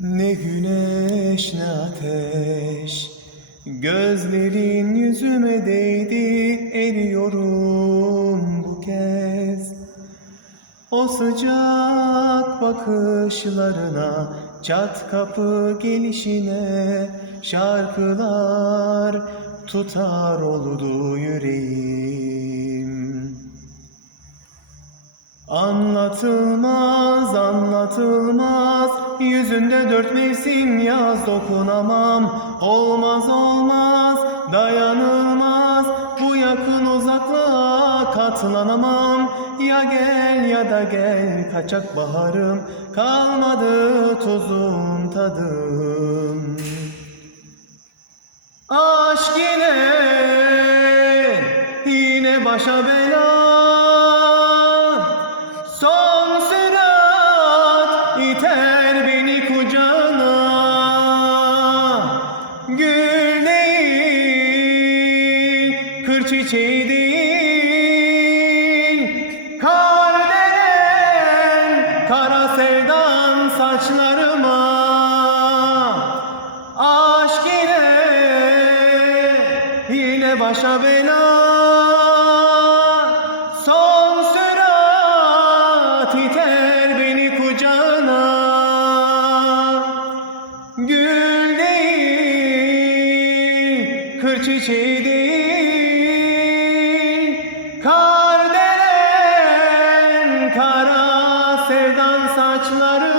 Ne güneş ne ateş. Gözlerin yüzüme değdi Eriyorum bu kez. O sıcak bakışlarına Çat kapı gelişine Şarkılar tutar oldu yüreğim Anlatılmaz, anlatılmaz. Yüzünde dört mevsim yaz dokunamam. Olmaz olmaz, dayanılmaz. Bu yakın uzaklığa katlanamam. Ya gel ya da gel kaçak baharım. Kalmadı tuzum tadım. Aşk yine, yine başa bela Değil, kır çiçeği kara sevdan saçlarıma. Aşk yine, yine başa bela kır çiçeği değil Kar denen kara sevdan saçları